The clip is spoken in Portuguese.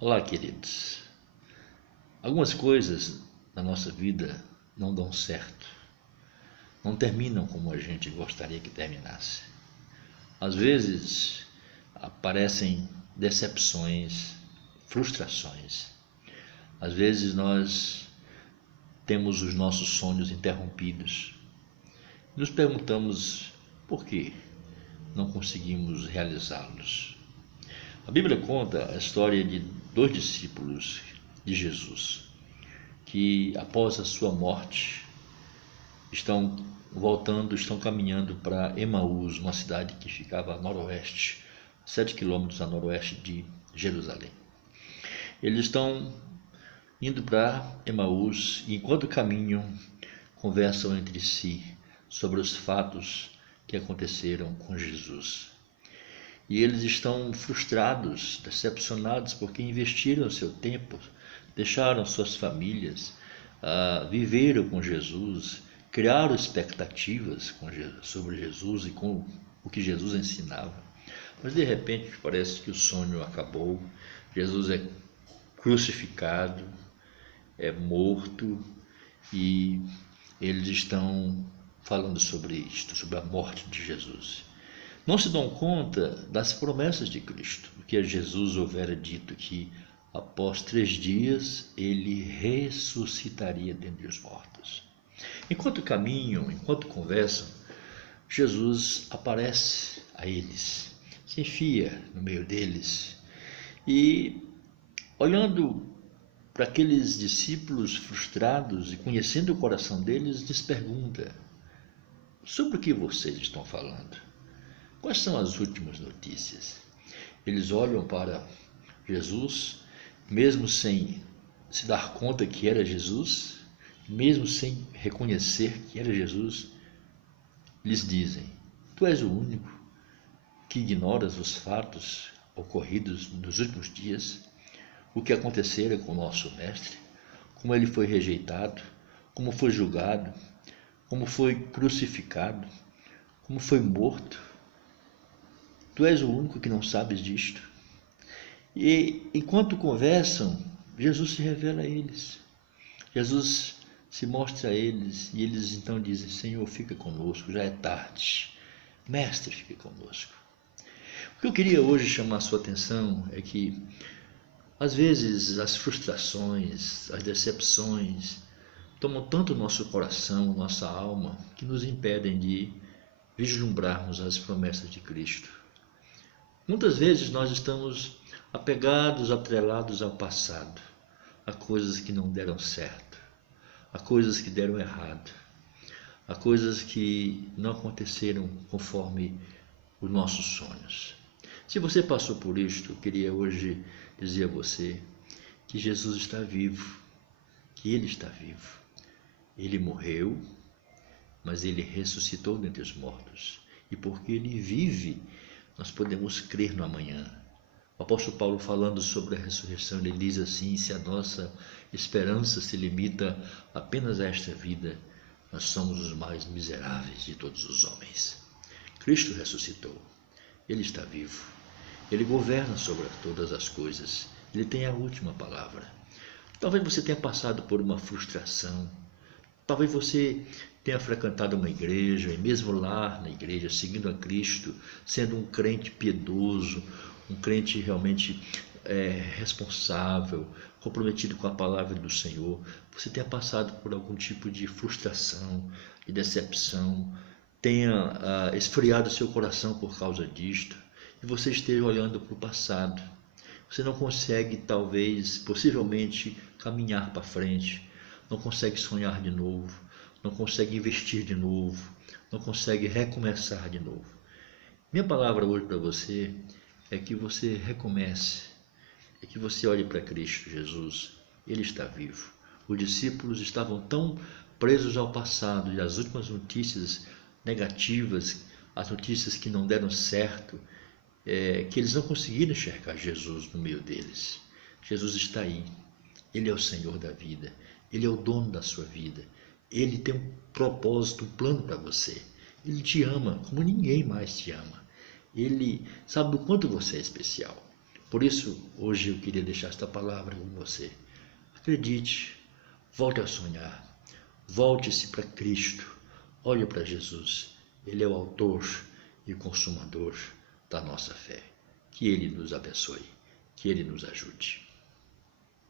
Olá, queridos. Algumas coisas na nossa vida não dão certo, não terminam como a gente gostaria que terminasse. Às vezes aparecem decepções, frustrações. Às vezes nós temos os nossos sonhos interrompidos. Nos perguntamos por que não conseguimos realizá-los. A Bíblia conta a história de dois discípulos de Jesus que, após a sua morte, estão caminhando para Emaús, uma cidade que ficava a noroeste, 7 quilômetros a noroeste de Jerusalém. Eles estão indo para Emaús e, enquanto caminham, conversam entre si sobre os fatos que aconteceram com Jesus. E eles estão frustrados, decepcionados, porque investiram seu tempo, deixaram suas famílias, viveram com Jesus, criaram expectativas sobre Jesus e com o que Jesus ensinava. Mas de repente parece que o sonho acabou, Jesus é crucificado, é morto e eles estão falando sobre isto, sobre a morte de Jesus. Não se dão conta das promessas de Cristo, porque Jesus houvera dito que após 3 dias ele ressuscitaria dentre os mortos. Enquanto caminham, enquanto conversam, Jesus aparece a eles, se enfia no meio deles e, olhando para aqueles discípulos frustrados e conhecendo o coração deles, lhes pergunta: sobre o que vocês estão falando? Quais são as últimas notícias? Eles olham para Jesus, mesmo sem se dar conta que era Jesus, mesmo sem reconhecer que era Jesus, lhes dizem: tu és o único que ignoras os fatos ocorridos nos últimos dias, o que acontecera com o nosso mestre, como ele foi rejeitado, como foi julgado, como foi crucificado, como foi morto. Tu és o único que não sabes disto. E enquanto conversam, Jesus se revela a eles. Jesus se mostra a eles e eles então dizem: Senhor, fica conosco, já é tarde. Mestre, fica conosco. O que eu queria hoje chamar a sua atenção é que, às vezes, as frustrações, as decepções tomam tanto o nosso coração, nossa alma, que nos impedem de vislumbrarmos as promessas de Cristo. Muitas vezes nós estamos apegados, atrelados ao passado, a coisas que não deram certo, a coisas que deram errado, a coisas que não aconteceram conforme os nossos sonhos. Se você passou por isto, eu queria hoje dizer a você que Jesus está vivo, que Ele está vivo. Ele morreu, mas Ele ressuscitou dentre os mortos. E porque Ele vive, nós podemos crer no amanhã. O apóstolo Paulo, falando sobre a ressurreição, ele diz assim: se a nossa esperança se limita apenas a esta vida, nós somos os mais miseráveis de todos os homens. Cristo ressuscitou, Ele está vivo, Ele governa sobre todas as coisas, Ele tem a última palavra. Talvez você tenha passado por uma frustração, talvez você tenha frequentado uma igreja, e mesmo lá na igreja, seguindo a Cristo, sendo um crente piedoso, um crente realmente responsável, comprometido com a palavra do Senhor, você tenha passado por algum tipo de frustração, de decepção, tenha esfriado seu coração por causa disto, e você esteja olhando para o passado. Você não consegue, talvez, possivelmente, caminhar para frente, não consegue sonhar de novo, não consegue investir de novo, não consegue recomeçar de novo. Minha palavra hoje para você é que você recomece, é que você olhe para Cristo Jesus. Ele está vivo. Os discípulos estavam tão presos ao passado e às últimas notícias negativas, as notícias que não deram certo, que eles não conseguiram enxergar Jesus no meio deles. Jesus está aí. Ele é o Senhor da vida. Ele é o dono da sua vida. Ele tem um propósito, um plano para você. Ele te ama como ninguém mais te ama. Ele sabe o quanto você é especial. Por isso, hoje eu queria deixar esta palavra com você. Acredite, volte a sonhar, volte-se para Cristo, olhe para Jesus. Ele é o autor e consumador da nossa fé. Que Ele nos abençoe, que Ele nos ajude.